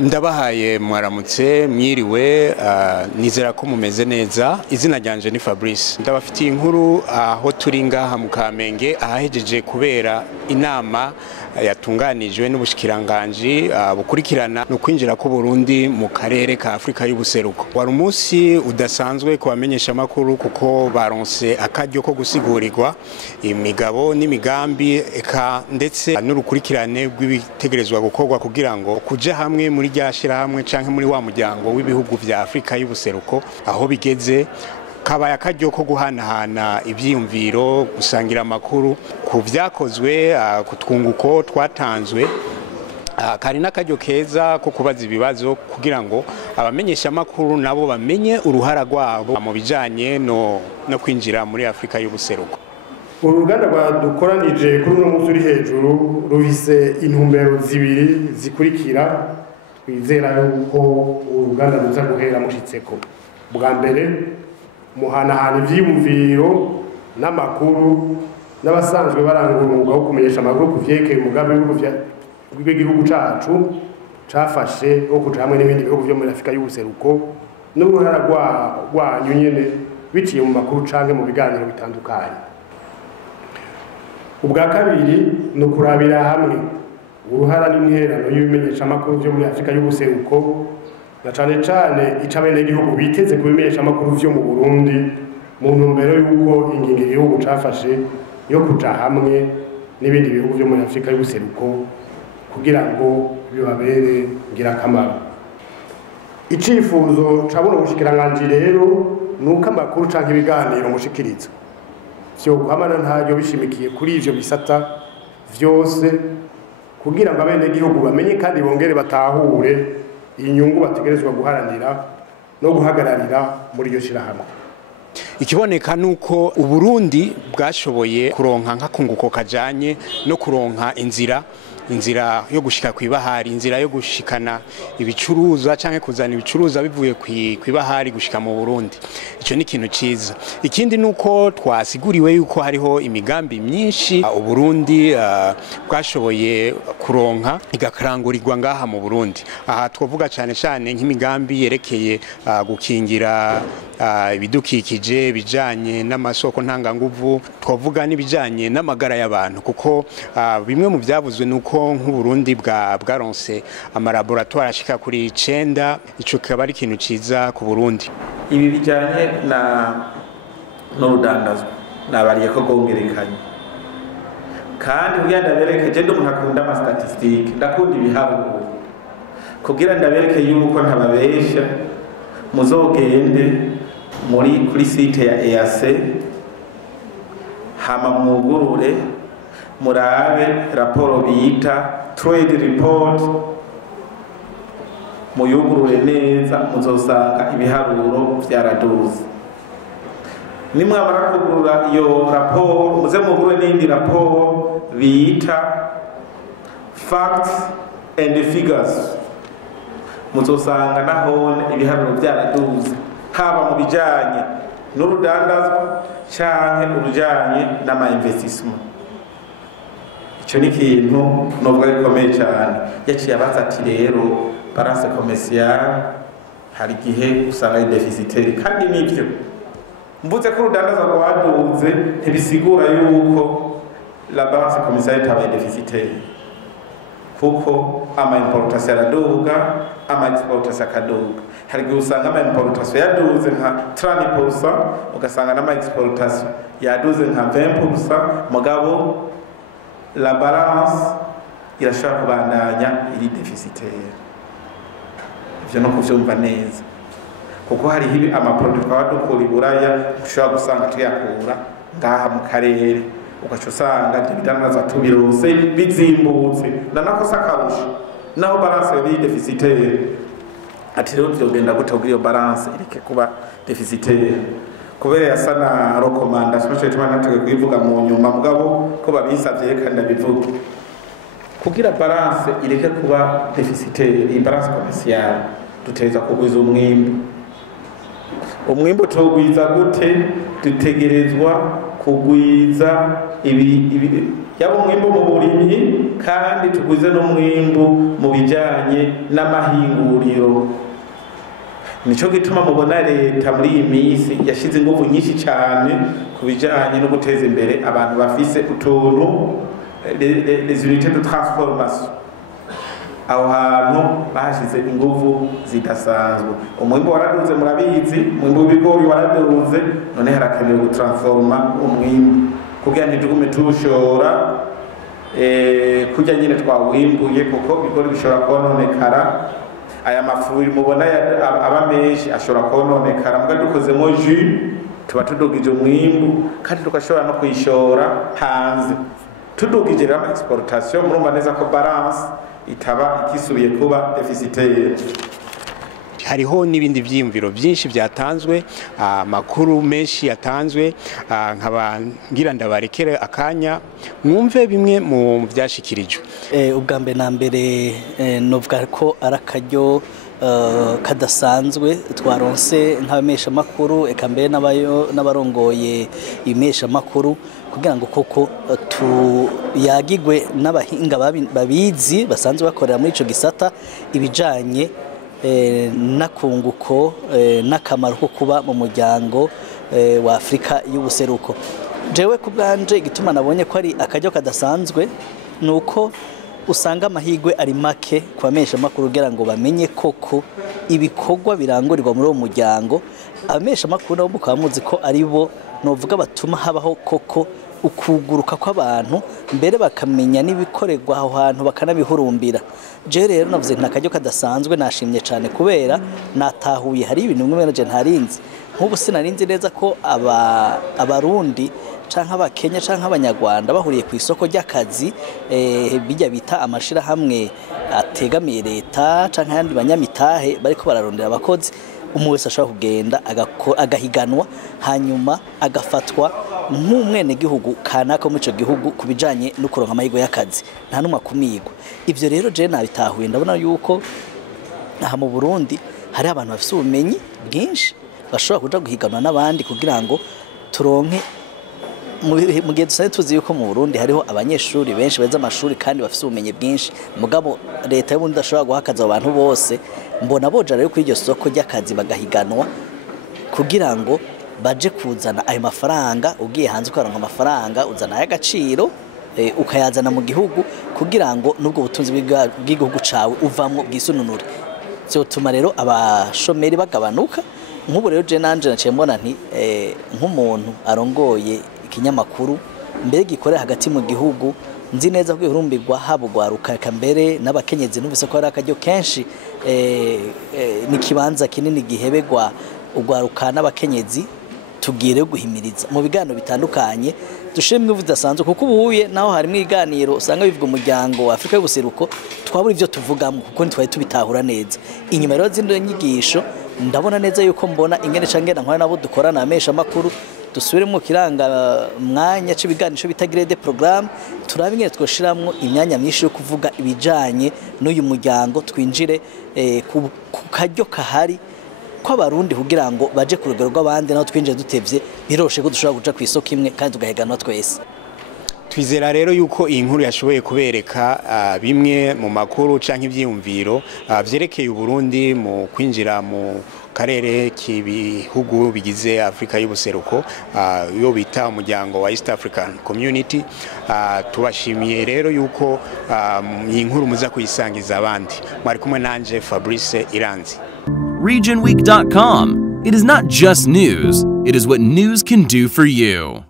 Ndabahaye mwaramutse mwiriwe nizera ko mumeze neza. Izina ryanje ni Fabrice. Ndabafitiye inkuru aho turi ngaha mu Kamenge ahahejeje kubera inama yatunganijwe n'ubushikiranganje bukurikirana no kwinjira ku Burundi mu karere ka Afrika y'ubuseruko. Wari umunsi udasanzwe kubamenyesha makuru kuko baronse akaryo ko gusigurirwa imigabo n'imigambi eka ndetse n'urukurikirane rw'ibitegerezwa gukorwa kugira ngo kuje hamwe muri ryashira hamwe canke muri wa muryango w'ibihugu vya Afrika y'ubuseruko aho bigeze kabaya akaryo ko guhanahana ivyiyumviro gusangira amakuru ku vyakozwe kutwunguko twatanzwe kari n'akaryo keza ko kubaza ibibazo kugira ngo abamenyesha makuru nabo bamenye uruhara rwabo mu bijanye no kwinjira muri Afrika y'ubuseruko. Uruganda rwadukoranije kuri uno munsi uri hejuru rufise intumbero zibiri zikurikira twizera yuko uruganda ruza guhera mushitseko. Bwa mbere muhanahana ivyiyumviro n'amakuru n'abasanzwe barangura umwuga wo kumenyesha amakuru kuvyekeye umugambi w'igihugu cacu cafashe wo kuja hamwe n'ibindi bihugu vyo muri Afrika y'ubuseruko n'uruhara rwanyu nyene biciye mu makuru canke mu biganiro bitandukanye. Ubwa kabiri ni ukurabira hamwe uruhara n'interano y'ibimenyesha amakuru vyo muri Afrika y'ubuseruko na cane cane icabenegihugu biteze ku bimenyesha amakuru vyo mu Burundi mu ntumbero y'uko ingingo igihugu cafashe yo kuja hamwe n'ibindi bihugu vyo muri Afrika y'ubuseruko kugira ngo bibabere ngirakamaro. Icifuzo cabuno bushikiranganje rero nuko amakuru canke ibiganiro mushikiriza vyo kwamana ntaryo bishimikiye kuri ivyo bisata vyose kugira ngo abenegihugu bamenye kandi bongere batahure inyungu bategerezwa guharanira no guhagararira muri iyo shirahamwe. Ikiboneka nuko Uburundi bwashoboye kuronka nkakunguko kajanye no kuronka inzira yo gushika kwibahari, inzira yo gushikana ibicuruza canke kuzana ibicuruza bivuye kwibahari gushika mu Burundi. Ico ni ikintu ciza. Ikindi nuko twasiguriwe yuko hariho imigambi myinshi Uburundi bwashoboye kuronka igakarangurirwa ngaha mu Burundi. Aha twovuga cane cane nk'imigambi yerekeye gukingira ibidukikije bijanye n'amasoko ntanganguvu, twovuga n'ibijanye n'amagara y'abantu kuko bimwe mu byavuzwe nuko nk'Uburundi bwaronse amalaboratoire ashika kuri 9. Ico kaba ari ikintu ciza ku Burundi. Ibi bijanye n'urudandazwa nabariye ko gongerekanye kandi kugira ndabereke je ndo ntakunda ama statistique ndakunda ibiharuro kugira ndabereke yuko ntababesha muzogende kuri site ya EAC hama mwugurure murabe raporo bita trade report muyugurure neza muzosanga ibiharuro vyaraduze. Nimwamara kugurura iyo raporo muze mugure n'indi raporo bita facts and figures muzosanga nahone ibiharuro vyaraduze haba mu bijanye n'urudandazwa canke urujanye n'ama investissement. Ico ni ikintu novuga gikomeye cyane. Yaciye abaza ati rero balance commerciale hari gihe usanga ari deficitaire kandi nivyo mvuze ko urudandazwa rwaduze ntibisigura yuko la balance commerciale tabaye deficitaire kuko ama importation araduga ama exportation akaduga. Hari gihe usanga ama importation yaduze nka 30% ugasanga n'ama exportation yaduze nka 20% mugabo la balance irashaka kubandanya iri deficitaire. Ivyo no kuvyumva neza kuko hari hibi ama product wadukura iburaya ushobora gusanga tuyakura ngaha mu karere ugaca usanga ibidandaza tubirose bizimbutse ndanakosa karusha naho balance yo deficitaire. Ati rero vyogenda gute kugira iyo balance ireke kuba deficitaire kubera yasana recommandation cyo tuma natwe kuyivuga mu nyuma mugabo ko babisavye kandi bivuga kugira balance ireke kuba deficitaire. Iyi balance commerciale duteza kugwiza umwimbo tugwiza gute dutegerezwa kugwiza yaba umwimbu mu burimyi kandi tugwize n'umwimbu mu bijanye n'amahinguriro. Nico gituma mubona leta muri iyi minsi yashize ingufu nyinshi cyane ku bijanye no guteza imbere abantu bafise utuntu les unités de transformation. Aho hantu bahashize ingufu zidasanzwe. Umwimbu waraduze murabizi, umwimbu w'ibigori waraduze, none harakenewe gutransforma umwimbu kugira ntitugume tuwushora kurya nyine twawimbuye, kuko ibigori bishobora kononekara. Aya mafuri mubona aba menshi ashobora kononekara, muga dukozemo jus tuba tudugije umwimbu kandi tukashobora no kuyishora hanze. Tudugije rero exportation, murumva neza ko balance itaba ikisubiye kuba deficitaire. Hariho n'ibindi byiyumviro byinshi byatanzwe, amakuru menshi yatanzwe, nkaba ngira ndabarekere akanya mwumve bimwe mu byashikirijwe. Ubwa mbere na mbere novuga ko arakaryo kadasanzwe twaronse nk'abamesha makuru, eka mbere n'abarongoye imesha makuru, kugira ngo koko tuyagigwe n'abahinga babizi basanzwe bakorera muri ico gisata ibijanye nakunguko n'akamaro ko kuba mu muryango wa Afrika y'ubuseruko. Jewe kubwanje igituma nabonye ko ari akaryo kadasanzwe nuko usanga amahigwe ari make kubamesha makuru kugira ngo bamenye koko ibikorwa birangurirwa muri uwo muryango. Abamesha makuru nabo mukaba muzi ko ari bo novuga batuma habaho koko ukuguruka kw'abantu, mbere bakamenya n'ibikorerwa aho hantu bakanabihurumbira. Je rero navuze ntakaryo kadasanzwe, nashimye cyane kubera natahuye hari ibintu bimwe je ntarinzi. Nk'ubu sinarinzi neza ko abarundi canke abakenya canke abanyarwanda bahuriye ku isoko ry'akazi bijya bita amashira hamwe ategamiye leta canke ayandi banyamitahe bariko bararondera abakozi. Umwe wese ashobora kugenda agahiganwa hanyuma agafatwa nk'umwene gihugu kanaka mu ico gihugu kubijanye no kuronka amahigo y'akazi, nta numwe akumigwa. Ivyo rero je nabitahuye, ndabona yuko aha mu Burundi hari abantu bafite ubumenyi bwinshi bashobora kuja guhiganwa n'abandi kugira ngo turonke. Mu gihe dusanzwe tuzi yuko mu Burundi hariho abanyeshuri benshi beza amashuri kandi bafite ubumenyi bwinshi, mugabo leta y'ubundi idashobora guhakaza abantu bose. Mbona boja rero kuri iryo soko ry'akazi bagahiganwa kugira ngo baje kuzana ayo mafaranga. Ugiye hanze ukaronka amafaranga uzana y'agaciro ukayazana mu gihugu kugira ngo nubwo butunzi bw'igihugu cawe uvamwo bwisununure. Cyotuma rero abashomeri bagabanuka. Nk'ubu rero je nanje naciye mbona nti nk'umuntu arongoye ikinyamakuru mbere gikorera hagati mu gihugu, nzi neza ko ihurumbirwa habo gwaruka mbere n'abakenyezi, numvise ko ari akaryo kenshi n'ikibanza kinini gihebegwa ugwaruka n'abakenyezi. Tugire guhimiriza mu biganiro bitandukanye, dushimwe uvudasanzwe kuko ubuye naho hari mu iganiro usanga bivuga umuryango wa Afrika y'ubuseruko twabura ivyo tuvugamo kuko ntitwaye tubitahura neza. Inyuma rero z'indo nyigisho ndabona neza yuko mbona ingene cangena nkora nabo dukorana amesha makuru dusubire mu kiranga mwanya c'ibiganisho bitagire de programme, turabe ingene twoshiramwo imyanya myinshi yo kuvuga ibijanye n'uyu muryango, twinjire ku karyo kahari kw'abarundi kugira ngo baje ku rugero rw'abandi naho twinjire dutevye biroshe ko dushobora kuja kw'isoko imwe kandi tugaheganwa twese. Twizera rero yuko iyi nkuru yashoboye kubereka bimwe mu makuru canke ivyiyumviro vyerekeye Burundi mu kwinjira mu karere k'ibihugu bigize Afrika y'ubuseruko yo bita umuryango wa East African Community. Tubashimiye rero yuko iyi nkuru muza kuyisangiza abandi. Mwari kumwe nanje Fabrice Iranzi. Regionweek.com. It is not just news, it is what news can do for you.